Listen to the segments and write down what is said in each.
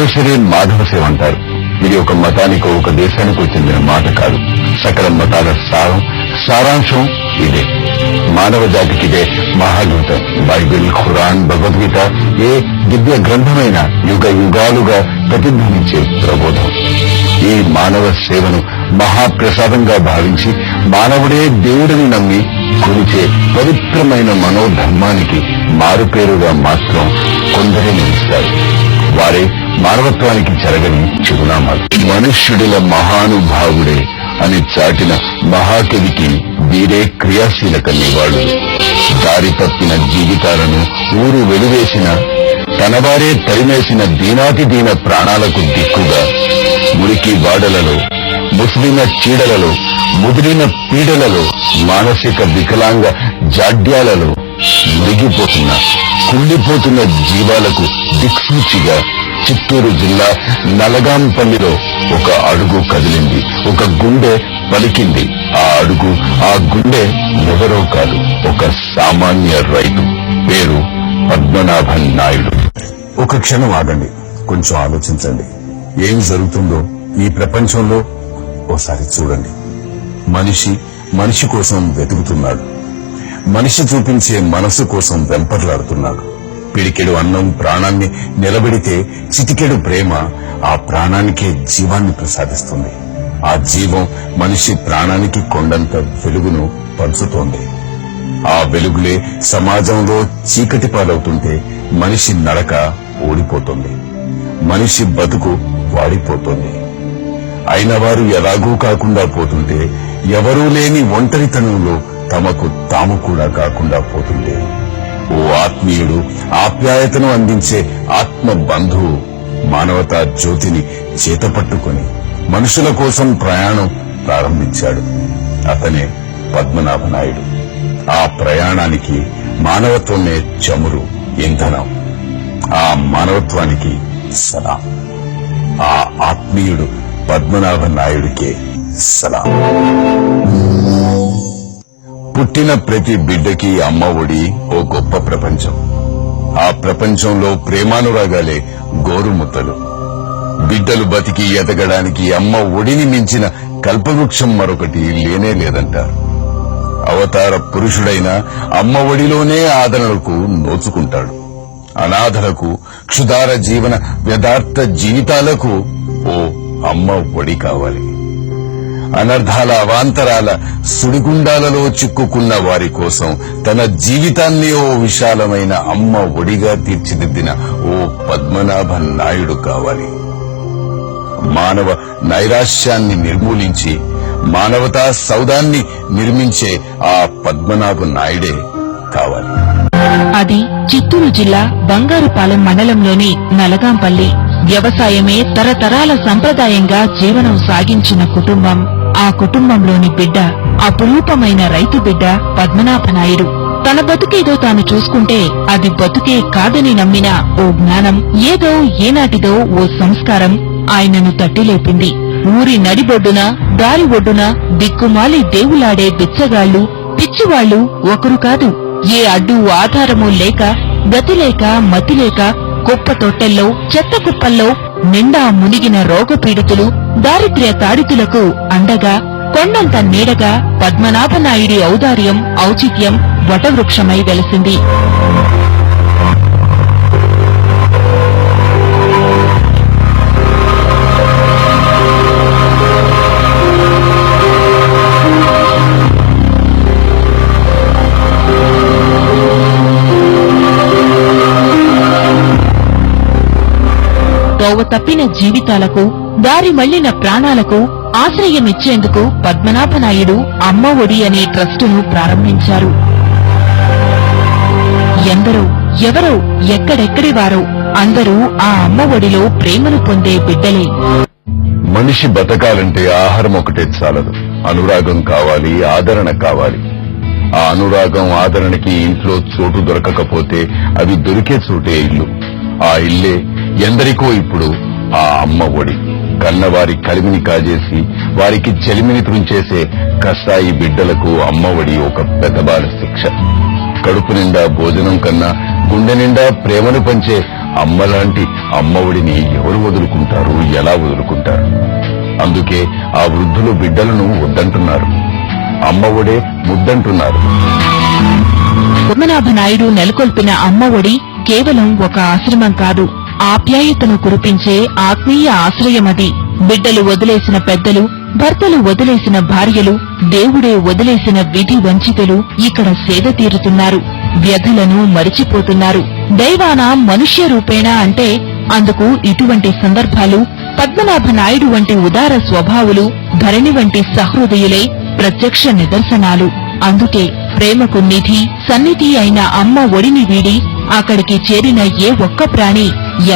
Compulsory Madhava సేవ అంటారు. ఇది ఒక మతానికో ఒక దేశానికో చెందిన మాట కాదు. సకల మతాల సారాంశం ఇదే. మానవ జాతికి ఇదే మహాగీతం. బైబిల్, ఖురాన్, భగవద్గీత ఏ దివ్య గ్రంథమైన యుగ యుగాలుగా ప్రతిధ్వనించే ప్రబోధం. ఈ మానవ సేవను మహాప్రసాదంగా భావించి మానవుడే దేవుడిని నమ్మి కొలిచే పవిత్రమైన మనోధర్మానికి మారుపేరుగా మాత్రం కొందరే నిలుస్తారు. వారే మానవత్వానికి చెరగని చిరునామాలు. మనుష్యుడిల మహానుభావుడే అని చాటిన మహాకవికి వీరే క్రియాశీలక నివాళులు. దారి తప్పిన జీవితాలను ఊరు వెలువేసిన, తనవారే తరిమేసిన దీనాతి దీన ప్రాణాలకు దిక్కుగా, మురికి వాడలలో, ముస్లింల చీడలలో, ముదిరిన పీడలలో, మానసిక వికలాంగ జాడ్యాలలో మురిగిపోతున్న, కుళ్ళిపోతున్న జీవాలకు దిక్సూచిగా చిత్తూరు జిల్లా నలగాంపల్లిలో ఒక అడుగు కదిలింది. ఒక గుండె పలికింది. ఆ అడుగు, ఆ గుండె ఎవరో కాదు, ఒక సామాన్య రైతు. పేరు పద్మనాభన్ నాయుడు. ఒక క్షణం ఆగండి, కొంచెం ఆలోచించండి. ఏం జరుగుతుందో ఈ ప్రపంచంలో ఓసారి చూడండి. మనిషి కోసం వెతుకుతున్నాడు. మనిషి చూపించే మనసు కోసం వెంపర్లాడుతున్నాడు. పిడికెడు అన్నం ప్రాణాన్ని నిలబెడితే చిటికెడు ప్రేమ ఆ ప్రాణానికే జీవాన్ని ప్రసాదిస్తుంది. ఆ జీవం మనిషి ప్రాణానికి కొండంత వెలుగును పంచుతోంది. ఆ వెలుగులే సమాజంలో చీకటి పాలవుతుంటే మనిషి నడక ఓడిపోతుంది. మనిషి బతుకు వాడిపోతుంది. అయిన వారు ఎలాగూ కాకుండా పోతుంటే, ఎవరూ లేని ఒంటరితనంలో తమకు తాము కూడా కాకుండా పోతుంటే, ఓ ఆత్మీయుడు ఆప్యాయతను అందించే ఆత్మ బంధువు మానవతా జ్యోతిని చేతపట్టుకుని మనుషుల కోసం ప్రయాణం ప్రారంభించాడు. అతనే పద్మనాభ నాయుడు. ఆ ప్రయాణానికి మానవత్వమే చమురు, ఇంధనం. ఆ మానవత్వానికి సలాం. ఆ ఆత్మీయుడు పద్మనాభ నాయుడికే సలాం. పుట్టిన ప్రతి బిడ్డకి అమ్మ ఒడి ఓ గొప్ప ప్రపంచం. ఆ ప్రపంచంలో ప్రేమానురాగాలే గోరుముద్దలు. బిడ్డలు బతికి ఎదగడానికి అమ్మ ఒడిని మించిన కల్పవృక్షం మరొకటి లేనే లేదంటారు. అవతార పురుషుడైన అమ్మ ఒడిలోనే ఆదరణకు నోచుకుంటాడు. అనాథలకు, క్షుధార జీవన వ్యదార్థ జీవితాలకు ఓ అమ్మ ఒడి కావాలి. అనర్థాల అవాంతరాల సుడిగుండాలలో చిక్కుకున్న వారి కోసం తన జీవితాన్ని ఓ విశాలమైన అమ్మ ఒడిగా తీర్చిదిద్దిన ఓ పద్మనాభ నాయుడు కావాలి. మానవ నైరాశ్యాన్ని నిర్మూలించి మానవతా సౌధాన్ని నిర్మించే ఆ పద్మనాభ నాయుడే కావాలి. అది చిత్తూరు జిల్లా బంగారుపాలెం మండలంలోని నలగాంపల్లి. వ్యవసాయమే తరతరాల సంప్రదాయంగా జీవనం సాగించిన కుటుంబం. ఆ కుటుంబంలోని బిడ్డ, అపురూపమైన రైతు బిడ్డ పద్మనాభ నాయుడు. తన బతుకేదో తాను చూసుకుంటే అది బతుకే కాదని నమ్మిన ఓ జ్ఞానం, ఏదో ఏనాటిదో ఓ సంస్కారం ఆయనను తట్టిలేపింది. ఊరి నడిబొడ్డున, దారి ఒడ్డున దిక్కుమాలి దేవులాడే బిచ్చగాళ్లు, పిచ్చివాళ్లు ఒకరు కాదు. ఏ అడ్డు ఆధారమూ లేక, గతిలేక, మతిలేక కుప్ప తొట్టెల్లో, చెత్త కుప్పల్లో నిండా మునిగిన రోగపీడితులు, దారిద్ర్య తాడితులకు అండగా, కొండంత నీడగా పద్మనాభ నాయుడి ఔదార్యం, ఔచిత్యం వటవృక్షమై వెలసింది. తోవ తప్పిన జీవితాలకు, దారి మళ్లిన ప్రాణాలకు ఆశ్రయమిచ్చేందుకు పద్మనాభ నాయుడు అమ్మ ఒడి అనే ట్రస్టును ప్రారంభించారు. ఎందరో, ఎవరో, ఎక్కడెక్కడి వారో అందరూ ఆ అమ్మ ఒడిలో ప్రేమను పొందే బిడ్డలే. మనిషి బతకాలంటే ఆహారం ఒకటే చాలదు. అనురాగం కావాలి, ఆదరణ కావాలి. ఆ అనురాగం, ఆదరణకి ఇంట్లో చోటు దొరకకపోతే అవి దొరికే చోటే ఇల్లు. ఆ ఇల్లే ఎందరికో ఇప్పుడు ఆ అమ్మ ఒడి. కన్నవారి కలిమిని కాజేసి వారికి చెలిమిని త్రుంచేసే కసాయి బిడ్డలకు అమ్మ ఒడి ఒక పెద్దబాల శిక్ష. కడుపు నిండా భోజనం కన్నా గుండె నిండా ప్రేమను పంచే అమ్మలాంటి అమ్మఒడిని ఎవరు వదులుకుంటారు, ఎలా వదులుకుంటారు? అందుకే ఆ వృద్ధులు బిడ్డలను వద్దంటున్నారు, అమ్మఒడే ముద్దంటున్నారు. పద్మనాభ నాయుడు నెలకొల్పిన అమ్మఒడి కేవలం ఒక ఆశ్రమం కాదు, ఆప్యాయతను కురిపించే ఆత్మీయ ఆశ్రయమది. బిడ్డలు వదిలేసిన పెద్దలు, భర్తలు వదిలేసిన భార్యలు, దేవుడే వదిలేసిన విధి వంచితులు ఇక్కడ సేద తీరుతున్నారు, వ్యధలను మరిచిపోతున్నారు. దైవాన మనుష్య రూపేణా అంటే అందుకు ఇటువంటి సందర్భాలు పద్మనాభ నాయుడు వంటి ఉదార స్వభావులు, ధరణి వంటి సహృదయులే ప్రత్యక్ష నిదర్శనాలు. అందుకే ప్రేమకు నిధి సన్నిధి అయిన అమ్మ ఒడిని వీడి అక్కడికి చేరిన ఏ ఒక్క ప్రాణి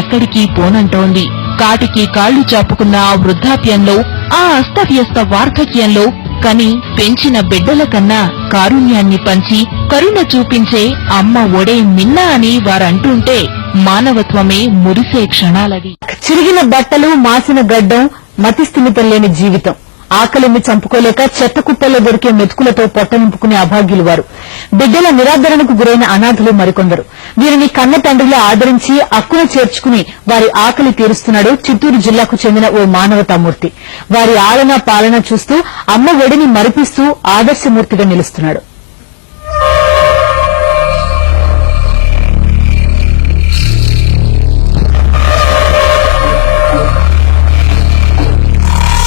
ఎక్కడికి పోనంటోంది. కాటికి కాళ్లు చాపుకున్న ఆ వృద్ధాప్యంలో, ఆ అస్తవ్యస్త వార్ధక్యంలో కని పెంచిన బిడ్డల కన్నా కారుణ్యాన్ని పంచి కరుణ చూపించే అమ్మ ఒడే మిన్న అని వారంటుంటే మానవత్వమే మురిసే క్షణాలవి. చిరిగిన బట్టలు, మాసిన గడ్డం, మతిస్థిమితం లేని జీవితం, ఆకలిని చంపుకోలేక చెత్త కుప్పల్లో దొరికే మెతుకులతో పొట్ట నింపుకునే అభాగ్యులు వారు. బిడ్డల నిరాదరణకు గురైన అనాథులు మరికొందరు. వీరిని కన్న తండ్రిలా ఆదరించి అక్కున చేర్చుకుని వారి ఆకలి తీరుస్తున్నాడు చిత్తూరు జిల్లాకు చెందిన ఓ మానవతామూర్తి. వారి ఆలన పాలన చూస్తూ అమ్మ ఒడిని మరిపిస్తూ ఆదర్శమూర్తిగా నిలుస్తున్నాడు.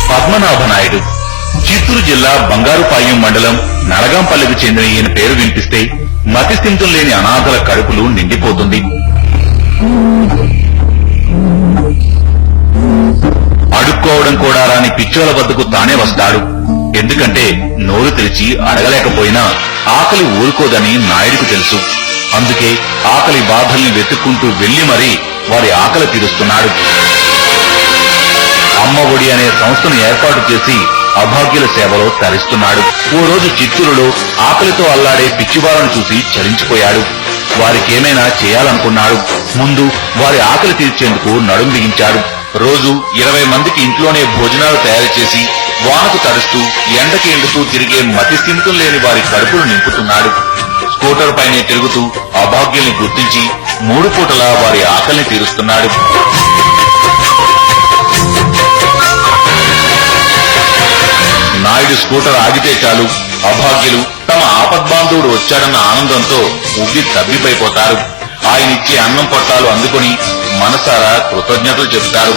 పద్మనాభ నాయుడు చిత్తూరు జిల్లా బంగారుపాలెం మండలం నలగాంపల్లికి చెందిన ఈయన పేరు వినిపిస్తే మతిస్థిమితం లేని అనాథల కడుపులు నిండిపోతుంది. అడుక్కోవడం కూడా రాని పిచ్చోల వద్దకు తానే వస్తాడు. ఎందుకంటే నోరు తెరిచి అడగలేకపోయినా ఆకలి ఊరుకోదని నాయుడుకు తెలుసు. అందుకే ఆకలి బాధల్ని వెతుక్కుంటూ వెళ్లి మరీ వారి ఆకలి తీరుస్తున్నాడు. అమ్మ ఒడి అనే సంస్థను ఏర్పాటు చేసి అభాగ్యుల సేవలో తరిస్తున్నాడు. ఓ రోజు చిత్తూరులో ఆకలితో అల్లాడే పిచ్చివాళ్లను చూసి చలించిపోయాడు. వారికేమైనా చేయాలనుకున్నాడు. ముందు వారి ఆకలి తీర్చేందుకు నడుం బిగించాడు. రోజు 20 మందికి ఇంట్లోనే భోజనాలు తయారు చేసి వానకు తడుస్తూ ఎండకి ఎండుతూ తిరిగే మతిస్థిమితం లేని వారి కడుపులు నింపుతున్నాడు. స్కూటర్ పైనే తిరుగుతూ అభాగ్యుల్ని గుర్తించి 3 పూటలా వారి ఆకలిని తీరుస్తున్నాడు. నాయుడు స్కూటర్ ఆగితే చాలు అభాగ్యులు తమ ఆపద్బాంధవుడు వచ్చాడన్న ఆనందంతో ఉబ్బి తబ్బిపైపోతారు. ఆయనిచ్చే అన్నం పొట్టాలు అందుకుని మనసారా కృతజ్ఞతలు చెప్తారు.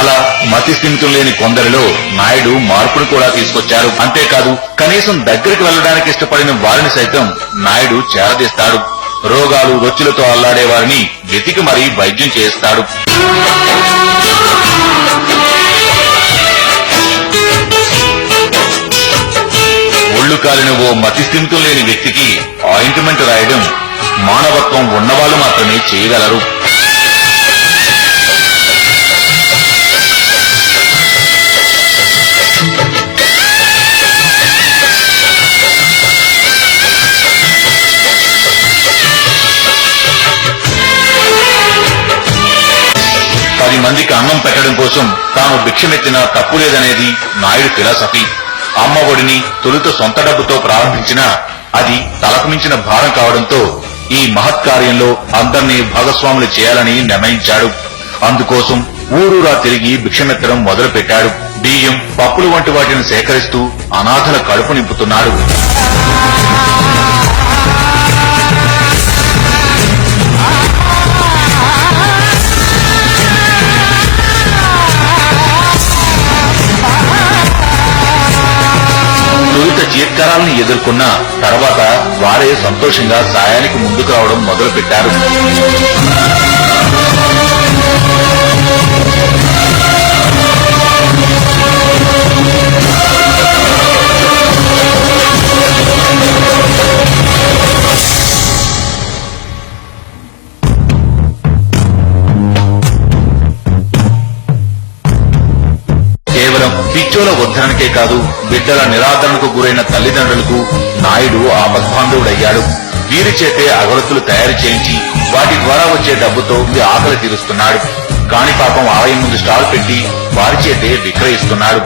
అలా మతిస్థిమితం లేని కొందరిలో నాయుడు మార్పును కూడా తీసుకొచ్చారు. అంతేకాదు కనీసం దగ్గరికి వెళ్లడానికి ఇష్టపడిన వారిని సైతం నాయుడు చేరదీస్తాడు. రోగాలు రొచ్చులతో అల్లాడే వారిని వెతికి మరీ వైద్యం చేస్తాడు. ఒళ్ళు కాలిన ఓ మతిస్థిమితం లేని వ్యక్తికి ఆయింట్మెంట్ రాయడం మానవత్వం ఉన్నవాళ్లు మాత్రమే చేయగలరు. మందికి అన్నం పెట్టడం కోసం తాను భిక్షమెత్తినా తప్పు లేదనేది నాయుడు ఫిలాసఫీ. అమ్మ ఒడిని తొలుత సొంత డబ్బుతో ప్రారంభించినా అది తలకు మించిన భారం కావడంతో ఈ మహత్కార్యంలో అందర్నీ భాగస్వాములు చేయాలని నిర్ణయించాడు. అందుకోసం ఊరూరా తిరిగి భిక్షమెత్తడం మొదలుపెట్టాడు. బియ్యం, పప్పులు వంటి వాటిని సేకరిస్తూ అనాథల కడుపు నింపుతున్నాడు. చీత్కారాలను ఎదుర్కొన్న తర్వాత వారే సంతోషంగా సాయానికి ముందుకు రావడం మొదలుపెట్టారు. పిచ్చోల ఉద్ధరణకే కాదు బిడ్డల నిరాదరణకు గురైన తల్లిదండ్రులకు నాయుడు ఆపద్బాంధవుడయ్యాడు. వీరి చేతే అగరత్తులు తయారు చేయించి వాటి ద్వారా వచ్చే డబ్బుతో ఆకలి తీరుస్తున్నాడు. కాణిపాకం ఆలయం ముందు స్టాల్ పెట్టి వారి చేతే విక్రయిస్తున్నాడు.